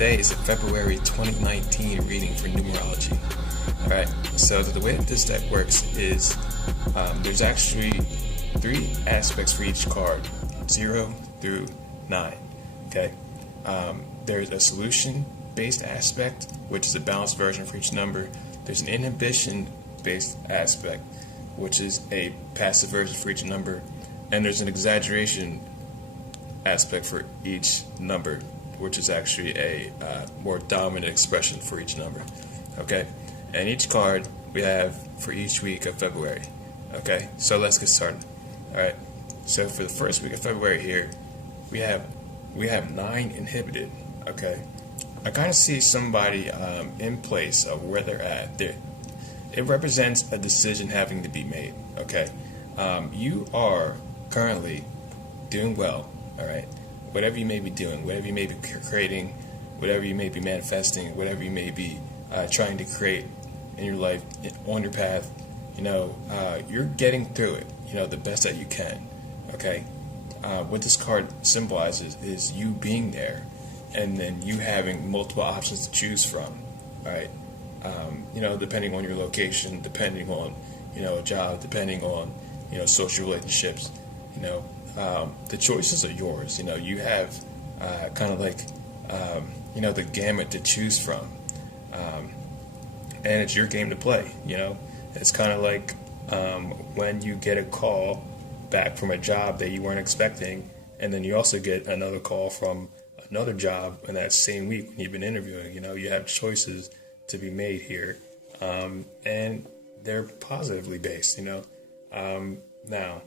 Today is a February 2019 reading for Numerology. Alright, so the way that this deck works is there's actually 3 aspects for each card, 0 through 9. Okay, there's a solution-based aspect, which is a balanced version for each number. There's an inhibition-based aspect, which is a passive version for each number. And there's an exaggeration aspect for each number, which is actually a more dominant expression for each number. Okay, and each card we have for each week of February. Okay, so let's get started. All right, so for the first week of February here, we have 9 inhibited. Okay, I kind of see somebody in place of where they're at. It represents a decision having to be made. Okay, you are currently doing well. All right, whatever you may be doing, whatever you may be creating, whatever you may be manifesting, whatever you may be trying to create in your life, on your path, you're getting through it, the best that you can. Okay, what this card symbolizes is you being there, and then you having multiple options to choose from. All right, depending on your location, depending on a job, depending on social relationships, the choices are yours. You have kind of like the gamut to choose from, and it's your game to play. It's kind of like when you get a call back from a job that you weren't expecting, and then you also get another call from another job in that same week when you've been interviewing. You have choices to be made here, and they're positively based. Now,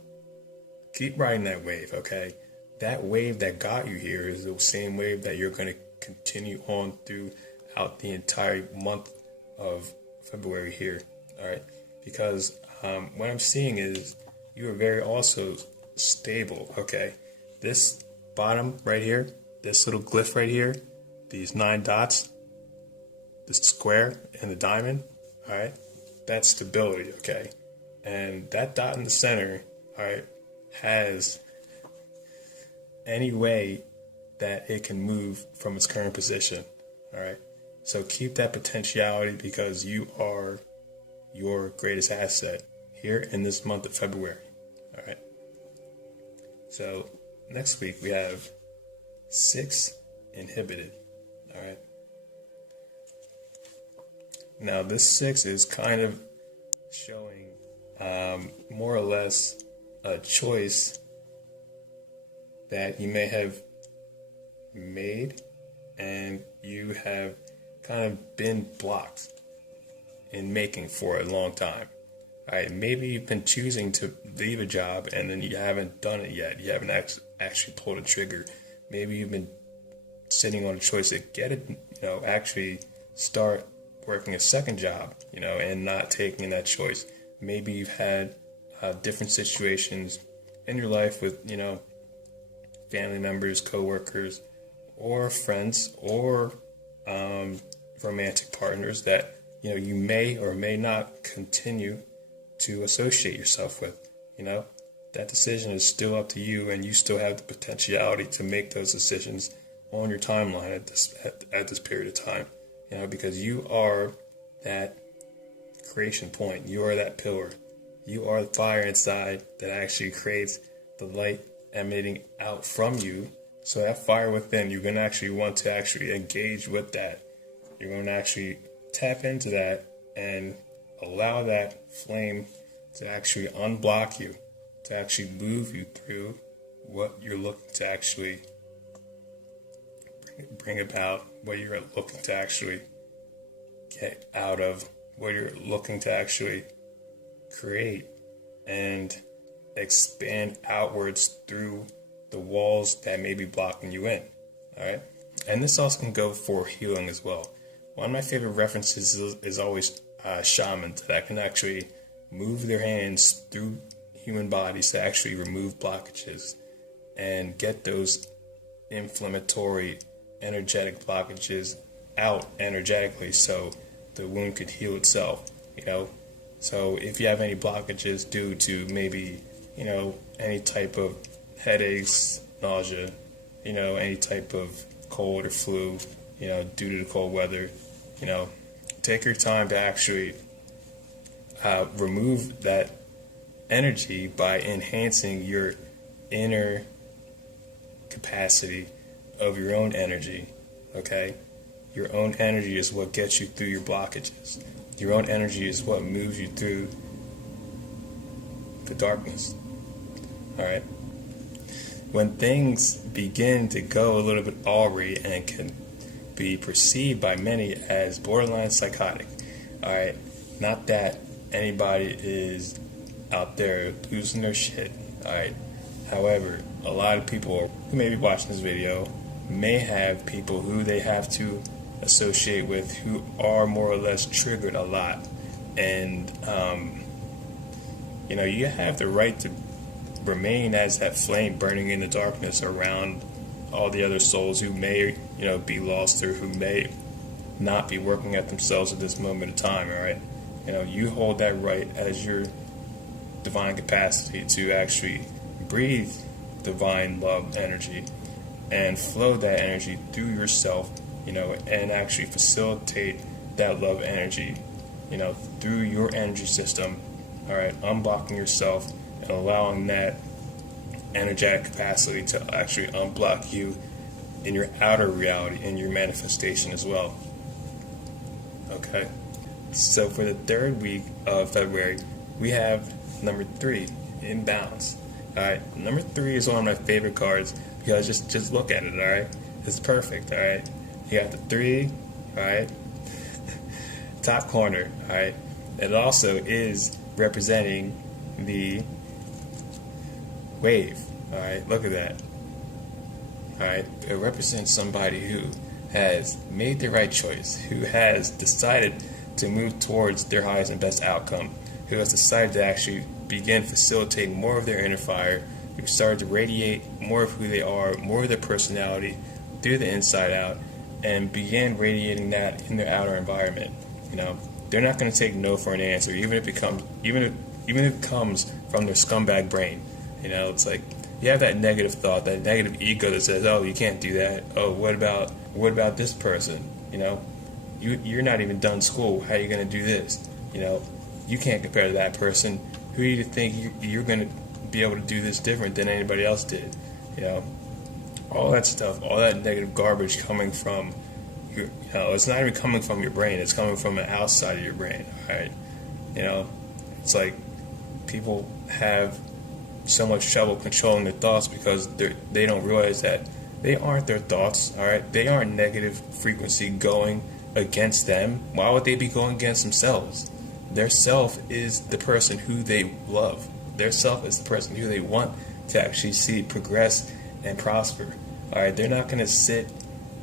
keep riding that wave, okay? That wave that got you here is the same wave that you're going to continue on throughout the entire month of February here, all right? Because what I'm seeing is you are very also stable, okay? This bottom right here, this little glyph right here, these 9 dots, the square and the diamond, all right? That's stability, okay? And that dot in the center, all right, has any way that it can move from its current position. All right, so keep that potentiality, because you are your greatest asset here in this month of February. All right, so next week we have 6 inhibited. All right, now this 6 is kind of showing more or less a choice that you may have made, and you have kind of been blocked in making for a long time. All right, maybe you've been choosing to leave a job and then you haven't done it yet. You haven't actually pulled a trigger. Maybe you've been sitting on a choice to get it, actually start working a second job, and not taking that choice. Maybe you've had different situations in your life with, family members, co-workers, or friends, or romantic partners that, you may or may not continue to associate yourself with. That decision is still up to you, and you still have the potentiality to make those decisions on your timeline at this period of time, because you are that creation point. You are that pillar. You are the fire inside that actually creates the light emanating out from you. So that fire within, you're going to actually want to actually engage with that. You're going to actually tap into that and allow that flame to actually unblock you, to actually move you through what you're looking to actually bring about, what you're looking to actually get out of, what you're looking to actually create and expand outwards through the walls that may be blocking you in. All right, and this also can go for healing as well. One of my favorite references is always shamans that can actually move their hands through human bodies to actually remove blockages and get those inflammatory energetic blockages out energetically, so the wound could heal itself. So if you have any blockages due to maybe, any type of headaches, nausea, any type of cold or flu, due to the cold weather. Take your time to actually remove that energy by enhancing your inner capacity of your own energy. Okay? Your own energy is what gets you through your blockages. Your own energy is what moves you through the darkness. Alright? When things begin to go a little bit awry and can be perceived by many as borderline psychotic, alright? Not that anybody is out there losing their shit, alright? However, a lot of people who may be watching this video may have people who they have to associate with who are more or less triggered a lot. And, you have the right to remain as that flame burning in the darkness around all the other souls who may, be lost or who may not be working at themselves at this moment of time, all right? You hold that right as your divine capacity to actually breathe divine love energy and flow that energy through yourself, and actually facilitate that love energy, through your energy system, all right? Unblocking yourself and allowing that energetic capacity to actually unblock you in your outer reality, in your manifestation as well. Okay? So for the third week of February, we have number 3, in balance. Alright? Number 3 is one of my favorite cards because just look at it, alright? It's perfect, alright? You got the 3, alright? Top corner, alright? It also is representing the wave. Alright, look at that. Alright, it represents somebody who has made the right choice, who has decided to move towards their highest and best outcome, who has decided to actually begin facilitating more of their inner fire, who started to radiate more of who they are, more of their personality through the inside out, and began radiating that in their outer environment. They're not going to take no for an answer, even if it comes from their scumbag brain. It's like you have that negative thought, that negative ego that says, "Oh, you can't do that. Oh, what about this person? You're not even done school. How are you going to do this? You can't compare to that person. Who do you think you're going to be able to do this different than anybody else did?" All that stuff, all that negative garbage coming from it's not even coming from your brain. It's coming from the outside of your brain. All right, it's like people have so much trouble controlling their thoughts because they don't realize that they aren't their thoughts. All right, they aren't negative frequency going against them. Why would they be going against themselves? Their self is the person who they love. Their self is the person who they want to actually see progress and prosper. All right, they're not going to sit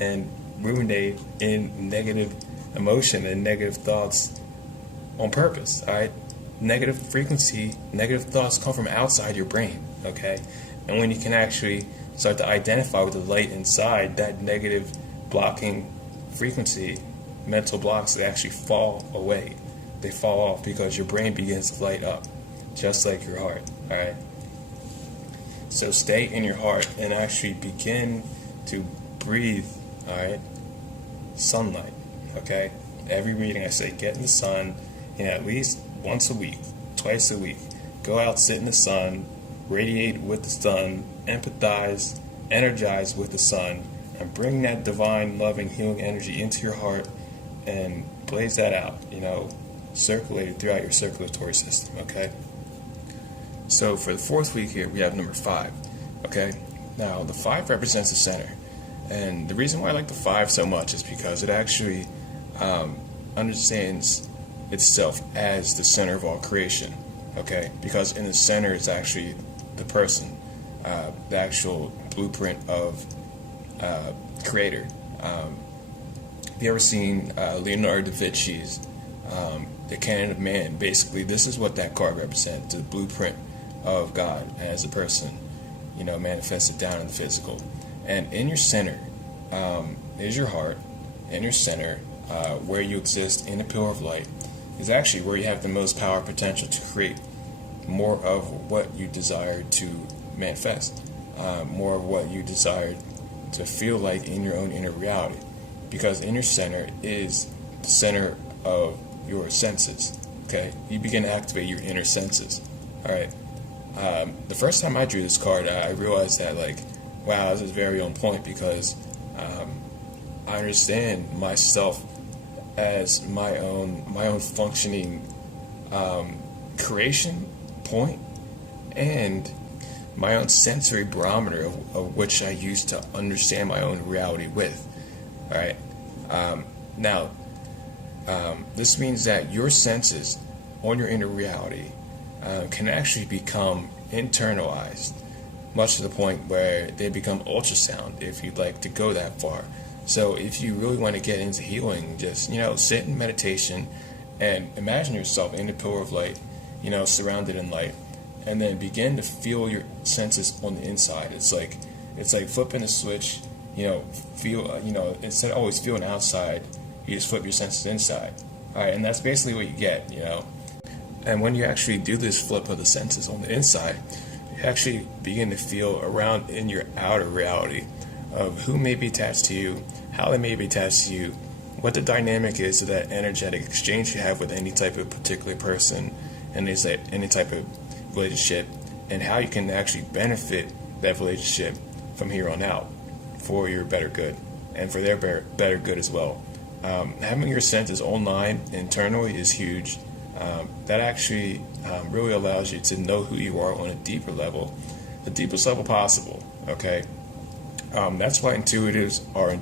and ruminate in negative emotion and negative thoughts on purpose. All right, negative frequency, negative thoughts come from outside your brain. Okay, and when you can actually start to identify with the light inside, that negative blocking frequency, mental blocks, they actually fall away. They fall off because your brain begins to light up, just like your heart. All right. So stay in your heart and actually begin to breathe. All right. Sunlight. Okay. Every reading I say, get in the sun, at least once a week, twice a week. Go out, sit in the sun, radiate with the sun, empathize, energize with the sun, and bring that divine, loving, healing energy into your heart and blaze that out. Circulate it throughout your circulatory system. Okay. So for the fourth week here, we have number 5. Okay. Now the 5 represents the center. And the reason why I like the 5 so much is because it actually understands itself as the center of all creation. Okay? Because in the center is actually the person, the actual blueprint of creator. Have you ever seen Leonardo da Vinci's The Canon of Man? Basically, this is what that card represents, the blueprint of God as a person, manifested down in the physical. And in your center is your heart. In your center, where you exist in a pillar of light, is actually where you have the most power potential to create more of what you desire to manifest, more of what you desire to feel like in your own inner reality. because inner center is the center of your senses. Okay, you begin to activate your inner senses. All right. The first time I drew this card, I realized that, like, wow, this is very on point, because I understand myself as my own functioning creation point, and my own sensory barometer of which I use to understand my own reality with. All right. Now, this means that your senses on your inner reality can actually become internalized, much to the point where they become ultrasound, if you'd like to go that far. So if you really want to get into healing, just, sit in meditation and imagine yourself in a pillar of light, surrounded in light, and then begin to feel your senses on the inside. It's like flipping a switch. Instead of always feeling outside, you just flip your senses inside. All right, and that's basically what you get. And when you actually do this flip of the senses on the inside, you actually begin to feel around in your outer reality of who may be attached to you, how they may be attached to you, what the dynamic is of that energetic exchange you have with any type of particular person, and any type of relationship, and how you can actually benefit that relationship from here on out for your better good and for their better good as well. Having your senses online internally is huge. That actually really allows you to know who you are on a deeper level, the deepest level possible. Okay, that's why intuitives are,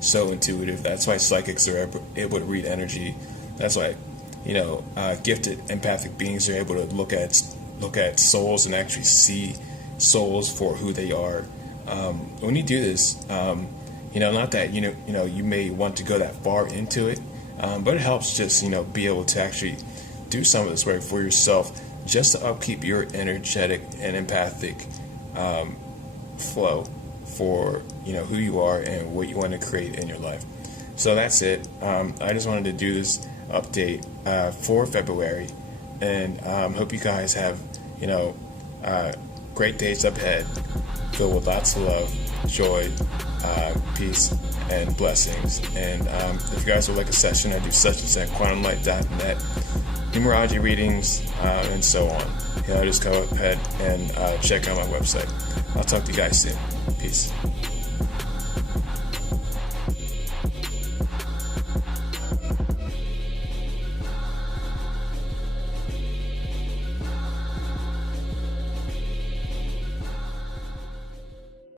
so intuitive. That's why psychics are able to read energy. That's why, gifted empathic beings are able to look at souls and actually see souls for who they are. When you do this, not that you may want to go that far into it, but it helps just be able to actually do some of this work for yourself, just to upkeep your energetic and empathic flow for who you are and what you want to create in your life. So that's it. I just wanted to do this update for February, and hope you guys have great days up ahead, filled with lots of love, joy, peace, and blessings. And if you guys would like a session, I do sessions at quantumlight.net, numerology readings, and so on. Just go ahead and check out my website. I'll talk to you guys soon. Peace.